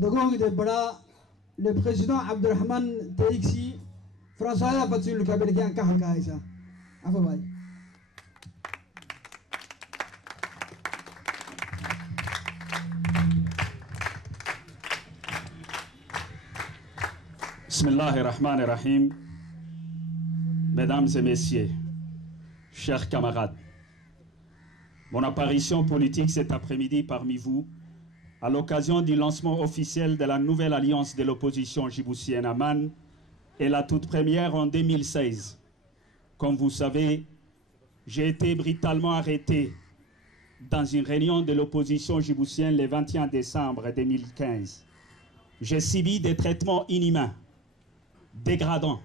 دقوق دي برا le président Abdelrahman Teixi François a battu le cabinet qui a Kaisa. Afabay. Bismillahirrahmanirrahim. Mesdames et messieurs, chers camarades, mon apparition politique cet après-midi parmi vous, à l'occasion du lancement officiel de la nouvelle alliance de l'opposition djiboutienne Aman, est la toute première en 2016. Comme vous savez, j'ai été brutalement arrêté dans une réunion de l'opposition djiboutienne le 21 décembre 2015. J'ai subi des traitements inhumains, dégradants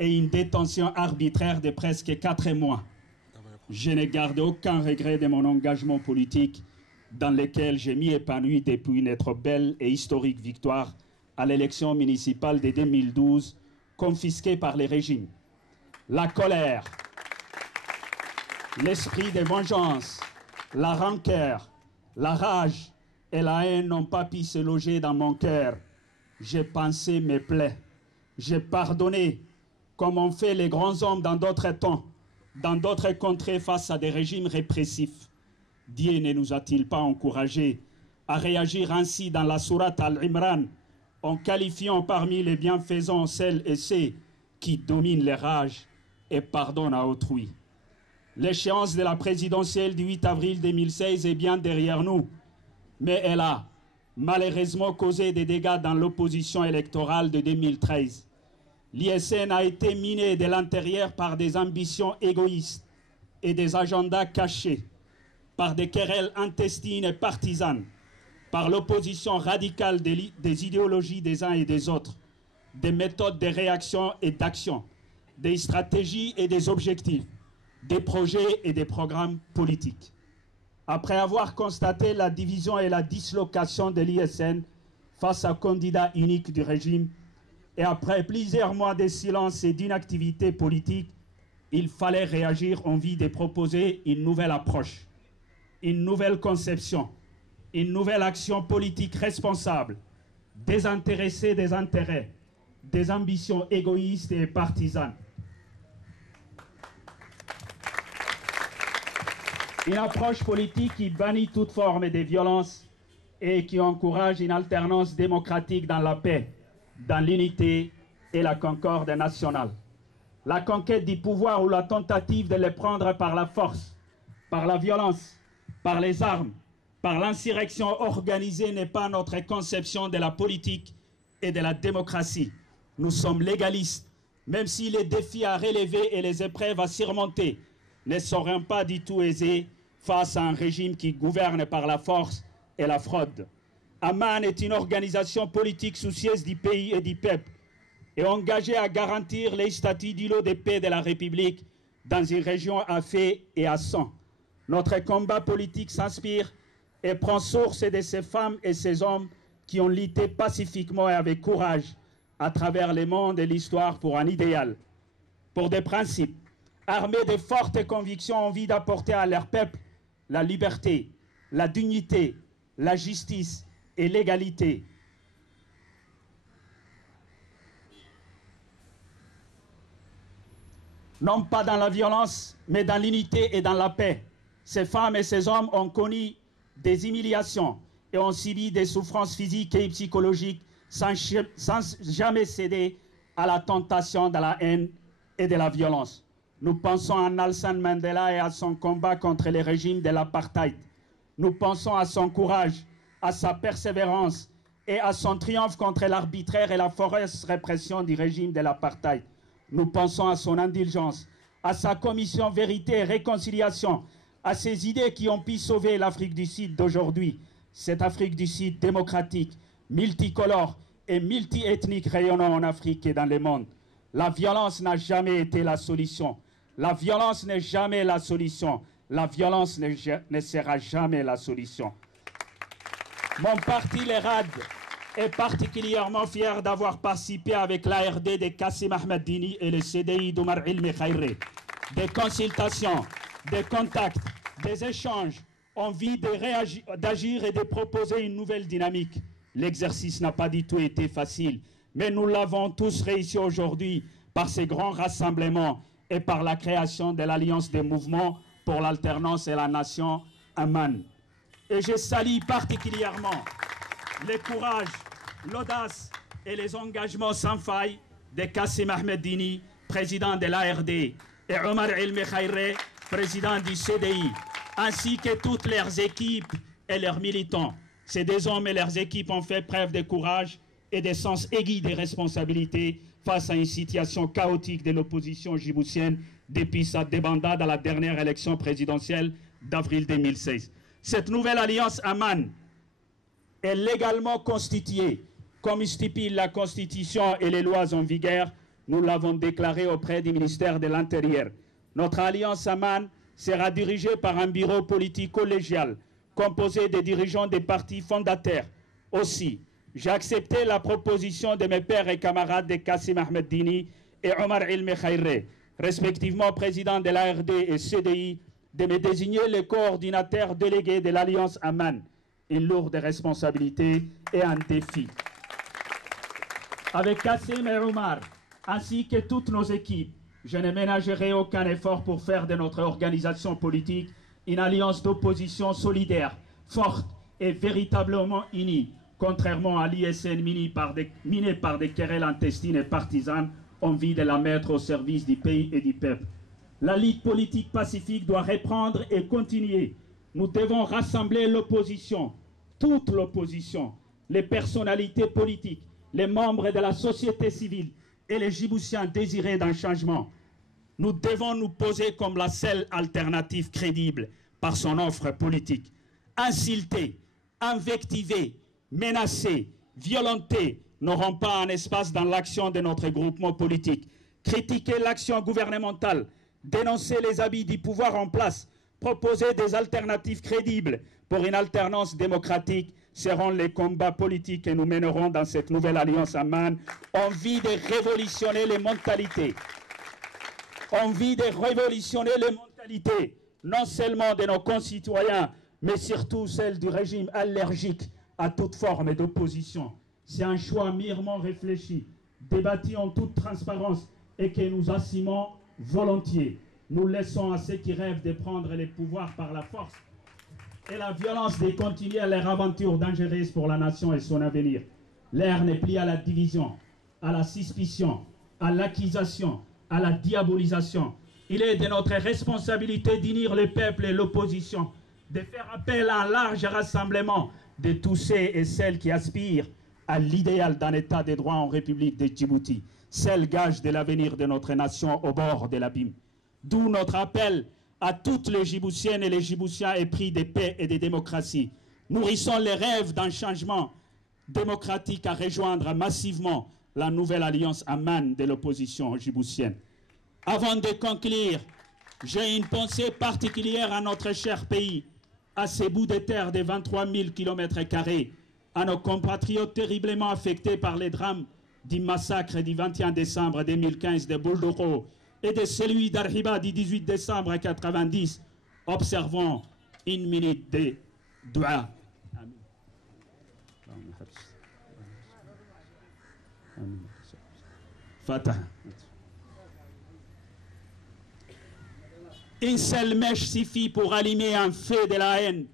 et une détention arbitraire de presque 4 mois. Je ne garde aucun regret de mon engagement politique dans lequel j'ai mis épanoui depuis notre belle et historique victoire à l'élection municipale de 2012, confisquée par les régimes. La colère, l'esprit de vengeance, la rancœur, la rage et la haine n'ont pas pu se loger dans mon cœur. J'ai pensé mes plaies, j'ai pardonné, comme ont fait les grands hommes dans d'autres temps, dans d'autres contrées face à des régimes répressifs. Dieu ne nous a-t-il pas encouragés à réagir ainsi dans la sourate Al-Imran en qualifiant parmi les bienfaisants celles et ceux qui dominent les rages et pardonnent à autrui. L'échéance de la présidentielle du 8 avril 2016 est bien derrière nous, mais elle a malheureusement causé des dégâts dans l'opposition électorale de 2013. L'ISN a été miné de l'intérieur par des ambitions égoïstes et des agendas cachés, par des querelles intestines et partisanes, par l'opposition radicale des idéologies des uns et des autres, des méthodes de réaction et d'action, des stratégies et des objectifs, des projets et des programmes politiques. Après avoir constaté la division et la dislocation de l'ISN face au candidat unique du régime, et après plusieurs mois de silence et d'inactivité politique, il fallait réagir en vue de proposer une nouvelle approche, une nouvelle conception, une nouvelle action politique responsable, désintéressée des intérêts, des ambitions égoïstes et partisanes. Une approche politique qui bannit toute forme de violence et qui encourage une alternance démocratique dans la paix, dans l'unité et la concorde nationale. La conquête du pouvoir ou la tentative de le prendre par la force, par la violence, par les armes, par l'insurrection organisée n'est pas notre conception de la politique et de la démocratie. Nous sommes légalistes, même si les défis à relever et les épreuves à surmonter ne seront pas du tout aisés face à un régime qui gouverne par la force et la fraude. Aman est une organisation politique soucieuse du pays et du peuple et engagée à garantir les statuts d'îlot de paix de la République dans une région à feu et à sang. Notre combat politique s'inspire et prend source de ces femmes et ces hommes qui ont lutté pacifiquement et avec courage à travers le monde et l'histoire pour un idéal, pour des principes, armés de fortes convictions en vue d'apporter à leur peuple la liberté, la dignité, la justice et l'égalité. Non pas dans la violence, mais dans l'unité et dans la paix. Ces femmes et ces hommes ont connu des humiliations et ont subi des souffrances physiques et psychologiques sans jamais céder à la tentation de la haine et de la violence. Nous pensons à Nelson Mandela et à son combat contre les régimes de l'apartheid. Nous pensons à son courage, à sa persévérance et à son triomphe contre l'arbitraire et la féroce répression du régime de l'apartheid. Nous pensons à son indulgence, à sa commission vérité et réconciliation, à ces idées qui ont pu sauver l'Afrique du Sud d'aujourd'hui, cette Afrique du Sud démocratique, multicolore et multiethnique rayonnant en Afrique et dans le monde. La violence n'a jamais été la solution. La violence n'est jamais la solution. La violence ne sera jamais la solution. Mon parti, les RAD, est particulièrement fier d'avoir participé avec l'ARD de Kassim Ahmed Dini et le CDI d'Omar Ilmi Khairé. Des consultations, des contacts, des échanges, envie d'agir et de proposer une nouvelle dynamique. L'exercice n'a pas du tout été facile, mais nous l'avons tous réussi aujourd'hui par ces grands rassemblements et par la création de l'Alliance des mouvements pour l'alternance et la nation Aman. Et je salue particulièrement le courage, l'audace et les engagements sans faille de Kassim Ahmed Dini, président de l'ARD, et Omar Ilmi Khairé, président du CDI, ainsi que toutes leurs équipes et leurs militants. Ces deux hommes et leurs équipes ont fait preuve de courage et de sens aigu des responsabilités face à une situation chaotique de l'opposition djiboutienne depuis sa débandade à la dernière élection présidentielle d'avril 2016. Cette nouvelle alliance Aman est légalement constituée, comme stipule la Constitution et les lois en vigueur. Nous l'avons déclaré auprès du ministère de l'Intérieur. Notre alliance Aman sera dirigée par un bureau politique collégial composé des dirigeants des partis fondateurs. Aussi, j'ai accepté la proposition de mes pères et camarades de Kassim Ahmed Dini et Omar Ilmi Khairé, respectivement président de l'ARD et CDI, de me désigner le coordinateur délégué de l'Alliance Aman, une lourde responsabilité et un défi. Avec Kassim et Omar, ainsi que toutes nos équipes, je ne ménagerai aucun effort pour faire de notre organisation politique une alliance d'opposition solidaire, forte et véritablement unie, contrairement à l'ISN minée par des querelles intestines et partisanes, envie de la mettre au service du pays et du peuple. La lutte politique pacifique doit reprendre et continuer. Nous devons rassembler l'opposition, toute l'opposition, les personnalités politiques, les membres de la société civile et les Djiboutiens désirés d'un changement. Nous devons nous poser comme la seule alternative crédible par son offre politique. Insulter, invectiver, menacer, violenter n'auront pas un espace dans l'action de notre groupement politique. Critiquer l'action gouvernementale, dénoncer les abus du pouvoir en place, proposer des alternatives crédibles pour une alternance démocratique seront les combats politiques que nous mènerons dans cette nouvelle alliance Aman, envie de révolutionner les mentalités. Envie de révolutionner les mentalités, non seulement de nos concitoyens, mais surtout celles du régime allergique à toute forme d'opposition. C'est un choix mûrement réfléchi, débattu en toute transparence et que nous assumons volontiers. Nous laissons à ceux qui rêvent de prendre les pouvoirs par la force et la violence de continuer leur aventure dangereuse pour la nation et son avenir. L'ère n'est plus à la division, à la suspicion, à l'accusation, à la diabolisation. Il est de notre responsabilité d'unir le peuple et l'opposition, de faire appel à un large rassemblement de tous ceux et celles qui aspirent à l'idéal d'un état de droit en République de Djibouti, seul gage de l'avenir de notre nation au bord de l'abîme. D'où notre appel à toutes les Djiboutiennes et les Djiboutiens épris de paix et de démocratie. Nourrissons les rêves d'un changement démocratique à rejoindre massivement la nouvelle alliance Aman de l'opposition djiboutienne. Avant de conclure, j'ai une pensée particulière à notre cher pays, à ces bouts de terre de 23 000 km², à nos compatriotes terriblement affectés par les drames du massacre du 21 décembre 2015 de Bouldoro et de celui d'Arhiba du 18 décembre 1990. Observons une minute de dua. Fatah. Une seule mèche suffit pour allumer un feu de la haine,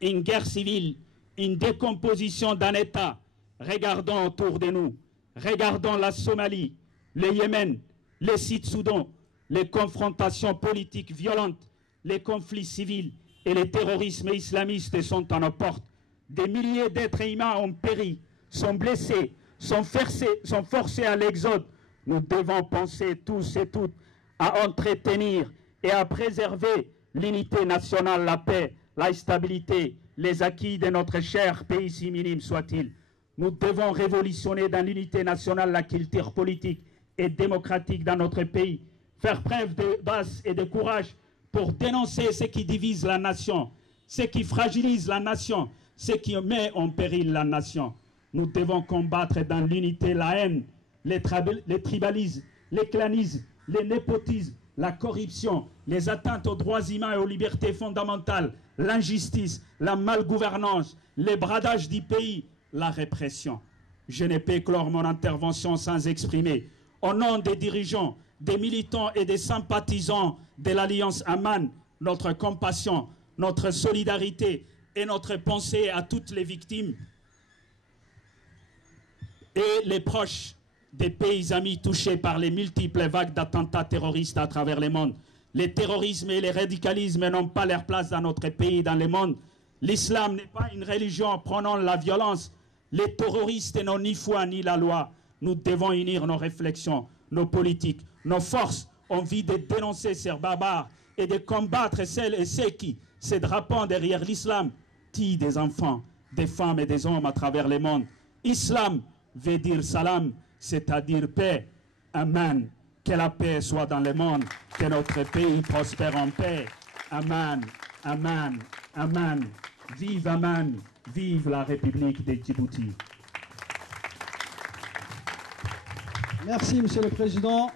une guerre civile, une décomposition d'un État. Regardons autour de nous. Regardons la Somalie, le Yémen, le Sud-Soudan, les confrontations politiques violentes, les conflits civils et les terrorismes islamistes sont à nos portes. Des milliers d'êtres humains ont péri, sont blessés, sont forcés à l'exode. Nous devons penser tous et toutes à entretenir et à préserver l'unité nationale, la paix, la stabilité, les acquis de notre cher pays, si minime soit-il. Nous devons révolutionner dans l'unité nationale la culture politique et démocratique dans notre pays, faire preuve d'audace et de courage pour dénoncer ce qui divise la nation, ce qui fragilise la nation, ce qui met en péril la nation. Nous devons combattre dans l'unité la haine, les tribalismes, les clanismes, les népotismes, la corruption, les atteintes aux droits humains et aux libertés fondamentales, l'injustice, la malgouvernance, les bradages du pays, la répression. Je ne peux clore mon intervention sans exprimer, au nom des dirigeants, des militants et des sympathisants de l'Alliance Aman, notre compassion, notre solidarité et notre pensée à toutes les victimes et les proches des pays amis touchés par les multiples vagues d'attentats terroristes à travers le monde. Les terrorismes et les radicalismes n'ont pas leur place dans notre pays, dans le monde. L'islam n'est pas une religion prônant la violence. Les terroristes n'ont ni foi ni la loi. Nous devons unir nos réflexions, nos politiques, nos forces en envie de dénoncer ces barbares et de combattre celles et ceux qui, se drapant derrière l'islam, tuent des enfants, des femmes et des hommes à travers le monde. Islam veut dire salam, c'est-à-dire paix. Amen. Que la paix soit dans le monde, que notre pays prospère en paix. Amen, amen, amen. Vive Aman, vive la République de Djibouti. Merci, Monsieur le Président.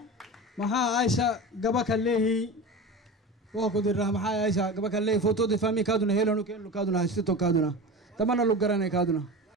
Maha Aïcha Gabakalehi, Wakudirra Maha Aïcha Gabakalehi, photo de famille Kaduna, Helano Kaduna, Sito Kaduna. Tamana Lugarane Kaduna.